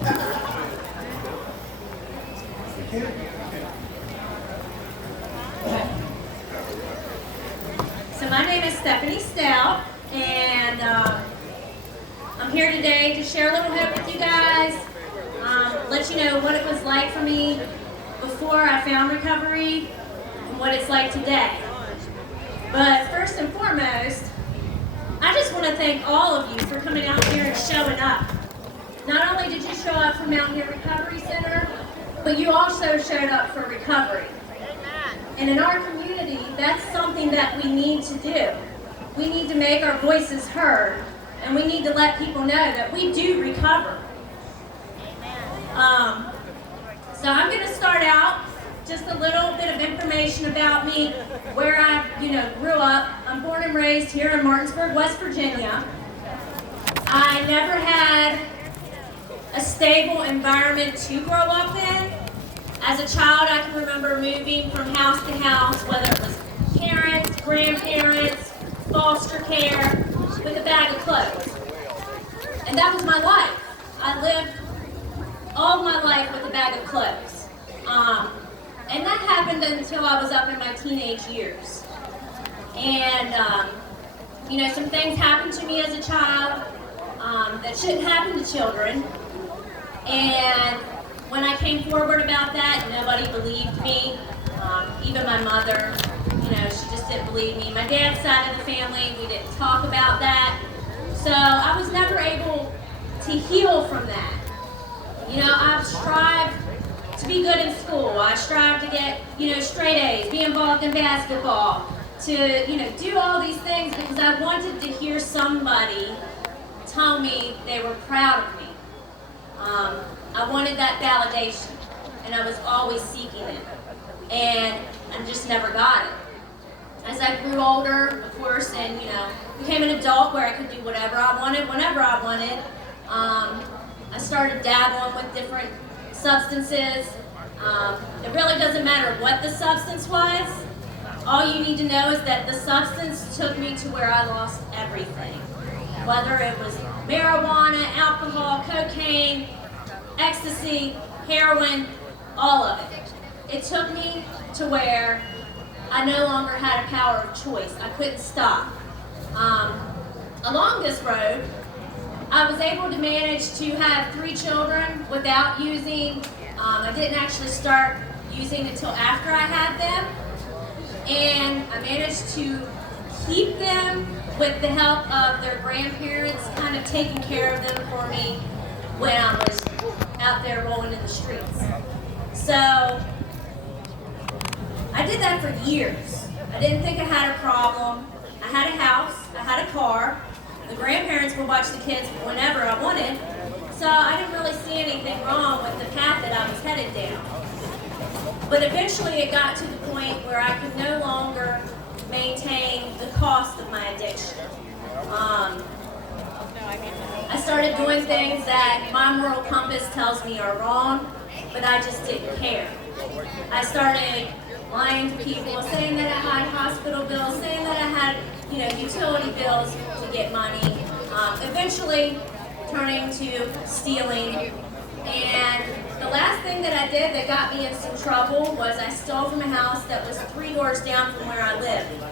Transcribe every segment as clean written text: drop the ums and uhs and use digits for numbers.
So my name is Stout, and I'm here today to share a little hope with you guys, let you know what it was like for me before I found recovery and what it's like today. But first and foremost, I just want to thank all of you for coming out here and showing up. Not only did you show up for Banyan Recovery Center, but you also showed up for recovery. And in our community, that's something that we need to do. We need to make our voices heard, and we need to let people know that we do recover. So I'm going to start out just a little bit of information about me, where I, grew up. I'm born and raised here in Martinsburg, West Virginia. I never had a stable environment to grow up in. As a child, I can remember moving from house to house, whether it was parents, grandparents, foster care, with a bag of clothes. And that was my life. I lived all my life with a bag of clothes. And that happened until I was up in my teenage years. And, some things happened to me as a child that shouldn't happen to children. And when I came forward about that, nobody believed me. Even my mother, she just didn't believe me. My dad's side of the family, we didn't talk about that. So I was never able to heal from that. I've strived to be good in school. I strive to get, straight A's, be involved in basketball, to, do all these things because I wanted to hear somebody tell me they were proud of me. I wanted that validation, and I was always seeking it, and I just never got it. As I grew older, of course, and, became an adult where I could do whatever I wanted, whenever I wanted, I started dabbling with different substances. It really doesn't matter what the substance was. All you need to know is that the substance took me to where I lost everything. Whether it was marijuana, alcohol, cocaine, ecstasy, heroin, all of it. It took me to where I no longer had a power of choice. I couldn't stop. Along this road, I was able to manage to have 3 children without using. I didn't actually start using until after I had them. And I managed to keep them with the help of their grandparents, kind of taking care of them for me when I was out there rolling in the streets. So I did that for years. I didn't think I had a problem. I had a house, I had a car. The grandparents would watch the kids whenever I wanted. So I didn't really see anything wrong with the path that I was headed down. But eventually it got to the point where I could no longer maintain the cost of my addiction. I started doing things that my moral compass tells me are wrong, but I just didn't care. I started lying to people, saying that I had hospital bills, saying that I had, utility bills to get money. Eventually turning to stealing. And the last thing that I did that got me in some trouble was I stole from a house that was 3 doors down from where I lived.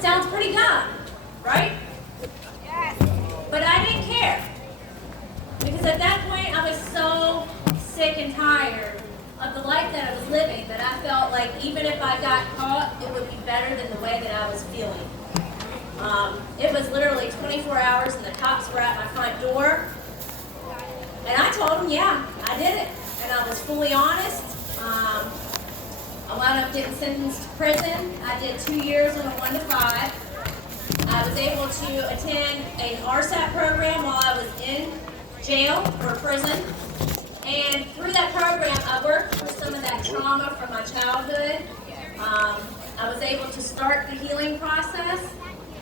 Sounds pretty dumb, right? Yes. But I didn't care. Because at that point I was so sick and tired of the life that I was living that I felt like even if I got caught, it would be better than the way that I was feeling. It was literally 24 hours and the cops were at my front door. And I told them, yeah, I did it. And I was fully honest. I wound up getting sentenced to prison. I did 2 years on a 1 to 5. I was able to attend an RSAT program while I was in jail or prison. And through that program, I worked through some of that trauma from my childhood. I was able to start the healing process.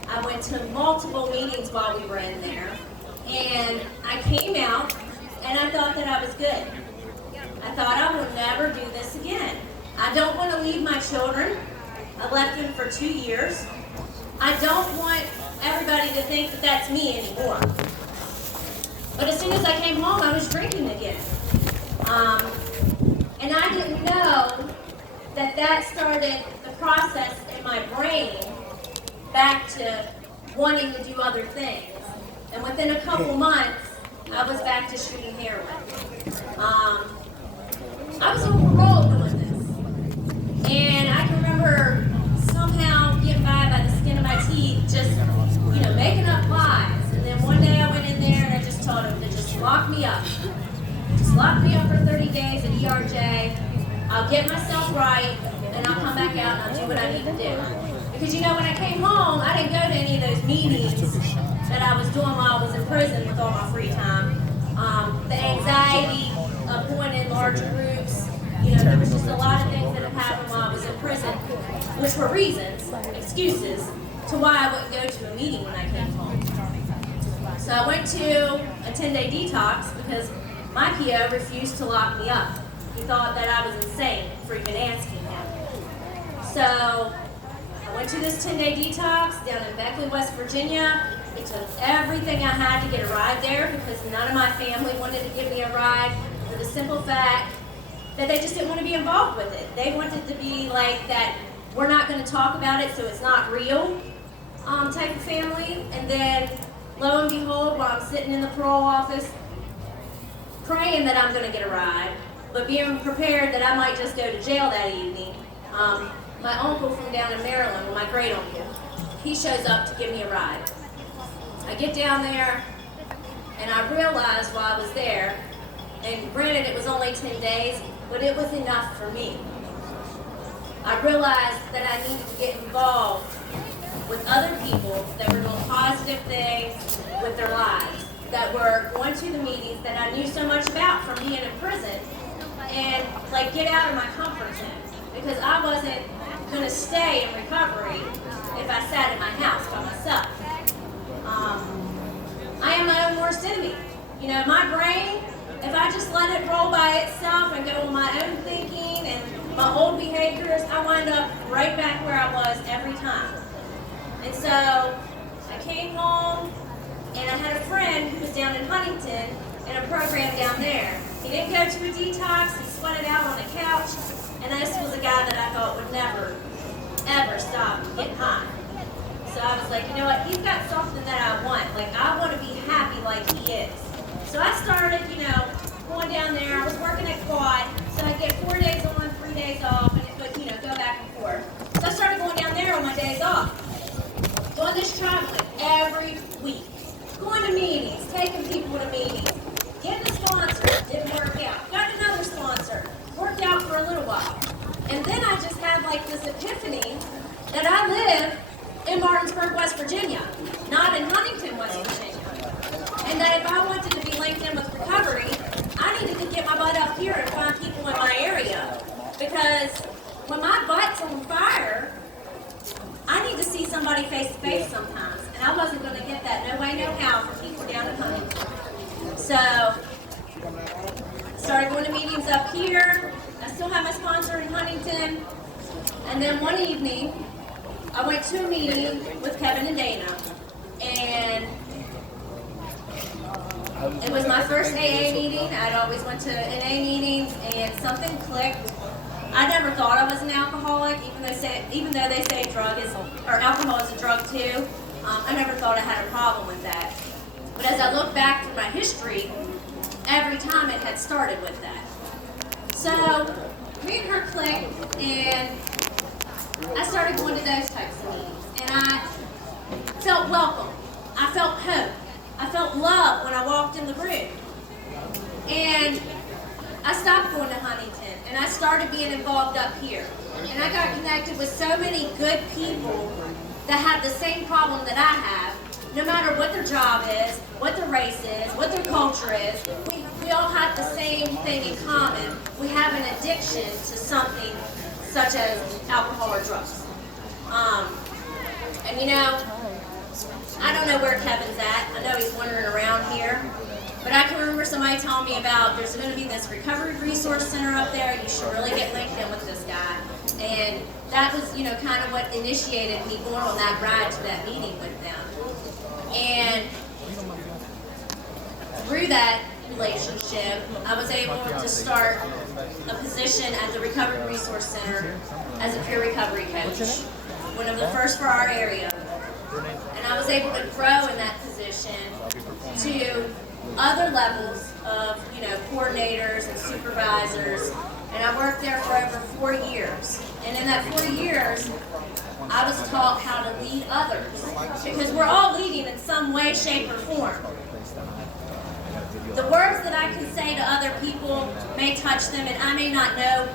I went to multiple meetings while we were in there. And I came out, and I thought that I was good. I thought I will never do this again. I don't want to leave my children. I left them for 2 years. I don't want everybody to think that that's me anymore. But as soon as I came home, I was drinking again. And I didn't know that started the process in my brain back to wanting to do other things. And within a couple months, I was back to shooting heroin. I was on parole doing this. And I can remember somehow getting by the skin of my teeth, just, making up lies. And then one day I went in there and I just told him to just lock me up. Just lock me up for 30 days at ERJ. I'll get myself right, and I'll come back out and I'll do what I need to do. Because when I came home, I didn't go to any of those meetings that I was doing while I was in prison with all my free time. The anxiety of going in large groups, there was just a lot of things that had happened while I was in prison, which were reasons, excuses, to why I wouldn't go to a meeting when I came home. So I went to a 10-day detox because my PO refused to lock me up. He thought that I was insane for even asking him. So I went to this 10-day detox down in Berkeley, West Virginia. It took everything I had to get a ride there because none of my family wanted to give me a ride for the simple fact that they just didn't want to be involved with it. They wanted to be like that, we're not going to talk about it so it's not real type of family. And then lo and behold, while I'm sitting in the parole office praying that I'm going to get a ride, but being prepared that I might just go to jail that evening, my uncle from down in Maryland, well, my great uncle, he shows up to give me a ride. I get down there, and I realized while I was there, and granted it was only 10 days, but it was enough for me. I realized that I needed to get involved with other people that were doing positive things with their lives, that were going to the meetings that I knew so much about from being in prison, and get out of my comfort zone, because I wasn't going to stay in recovery if I sat in my house by myself. I am my own worst enemy. My brain, if I just let it roll by itself and go on my own thinking and my old behaviors, I wind up right back where I was every time. And so I came home, and I had a friend who was down in Huntington in a program down there. He didn't go to a detox, he sweated out on a couch, and this was a guy that I thought would never, ever stop getting high. So I was like, you know what, he's got something that I want. I want to be happy like he is. So I started, going down there. I was working at Quad, so I'd get 4 days on, 3 days off, and it would, go back and forth. So I started going down there on my days off. Doing this traveling every week. Going to meetings, taking people to meetings. Getting a sponsor, didn't work out. Got another sponsor, worked out for a little while. And then I just had this epiphany that I live in Martinsburg, West Virginia, not in Huntington, West Virginia. And that if I wanted to be linked in with recovery, I needed to get my butt up here and find people in my area. Because when my butt's on fire, I need to see somebody face to face sometimes. And I wasn't going to get that no way, no how from people down in Huntington. So, started going to meetings up here. I still have my sponsor in Huntington. And then one evening, I went to a meeting with Kevin and Dana. And it was my first AA meeting. I'd always went to NA meetings, and something clicked. I never thought I was an alcoholic, even though they say alcohol is a drug too. I never thought I had a problem with that. But as I look back through my history, every time it had started with that. So me and her clicked, and I started going to those types of meetings. And I felt welcome. I felt hope. I felt love when I walked in the room. And I stopped going to Huntington, and I started being involved up here. And I got connected with so many good people that have the same problem that I have, no matter what their job is, what their race is, what their culture is. We all have the same thing in common. We have an addiction to something such as alcohol or drugs. And I don't know where Kevin's at. I know he's wandering around here. But I can remember somebody telling me about there's going to be this recovery resource center up there. You should really get linked in with this guy. And that was, kind of what initiated me going on that ride to that meeting with them. And through that relationship, I was able to start a position at the Recovery Resource Center as a peer recovery coach, one of the first for our area. And I was able to grow in that position to other levels of, coordinators and supervisors. And I worked there for over 4 years. And in that 4 years, I was taught how to lead others, because we're all leading in some way, shape, or form. The words that I can say to other people may touch them, and I may not know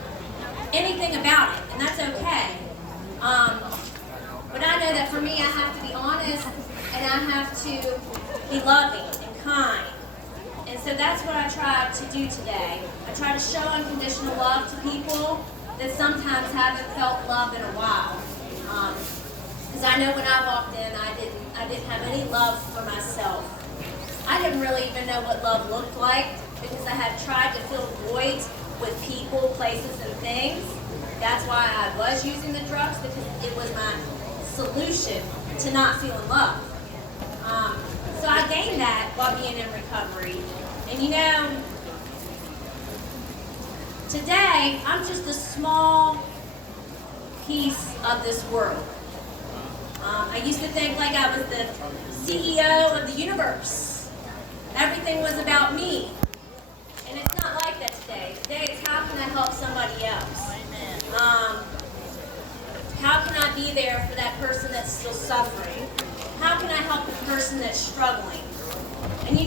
anything about it, and that's okay. But I know that for me, I have to be honest, and I have to be loving and kind. And so that's what I try to do today. I try to show unconditional love to people that sometimes haven't felt love in a while. Because I know when I walked in, I didn't have any love for myself. I didn't really even know what love looked like, because I had tried to fill voids with people, places, and things. That's why I was using the drugs, because it was my solution to not feeling love. So I gained that while being in recovery. And today, I'm just a small piece of this world. I used to think like I was the CEO of the universe. Everything was about me. And it's not like that today. Today it's how can I help somebody else? How can I be there for that person that's still suffering? How can I help the person that's struggling? And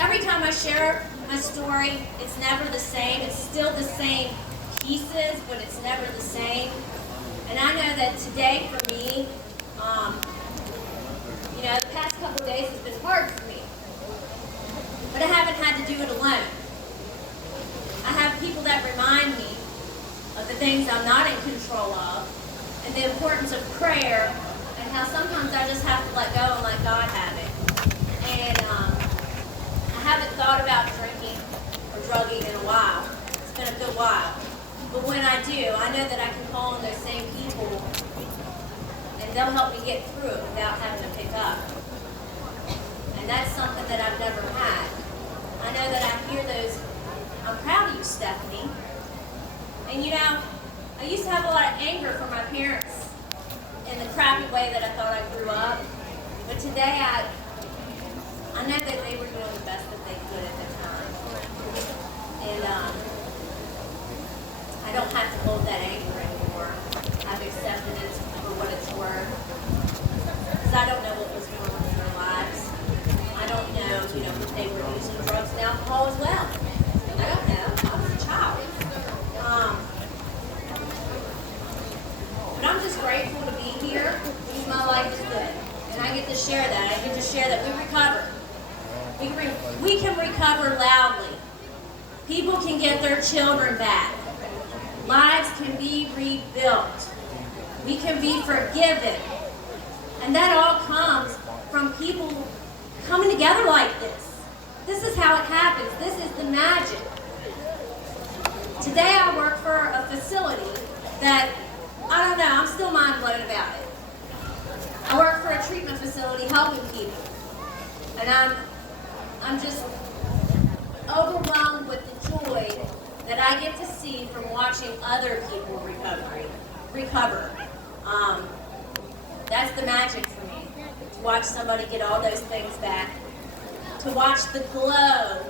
every time I share my story, it's never the same. It's still the same pieces, but it's never the same. And I know that today for me, the past couple of days has been hard for me. But I haven't had to do it alone. I have people that remind me of the things I'm not in control of, and the importance of prayer, and how sometimes I just have to let go and let God have it. And I haven't thought about drinking or drugging in a while. It's been a good while. But when I do, I know that I can call on those same people, and they'll help me get through it without having to pick up. And that's something that I've never had. I know that I hear those, I'm proud of you, Stephanie. And I used to have a lot of anger for my parents in the crappy way that I thought I grew up. But today I know that they were doing the best that they could at the time. And I don't have to hold that anger anymore. I've accepted it for what it's worth. Because I don't know what was going on in their lives. I don't know, if they were using drugs and alcohol as well. I don't know. I was a child. But I'm just grateful to be here, because my life is good. And I get to share that. I get to share that we recover. We can recover loudly. People can get their children back. Lives can be rebuilt. We can be forgiven. And that all comes from people coming together like this. This is how it happens. This is the magic. Today I work for a facility that, I don't know, I'm still mind blown about it. I work for a treatment facility helping people. And I'm just overwhelmed with the joy that I get to see from watching other people recover. That's the magic for me. To watch somebody get all those things back. To watch the glow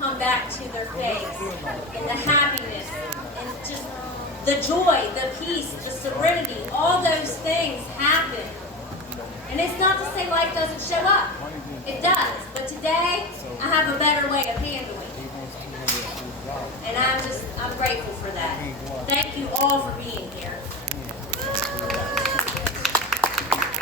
come back to their face. And the happiness. And just the joy, the peace, the serenity. All those things happen. And it's not to say life doesn't show up. It does. But today, I have a better way of handling it. And I'm grateful for that. Thank you all for being here.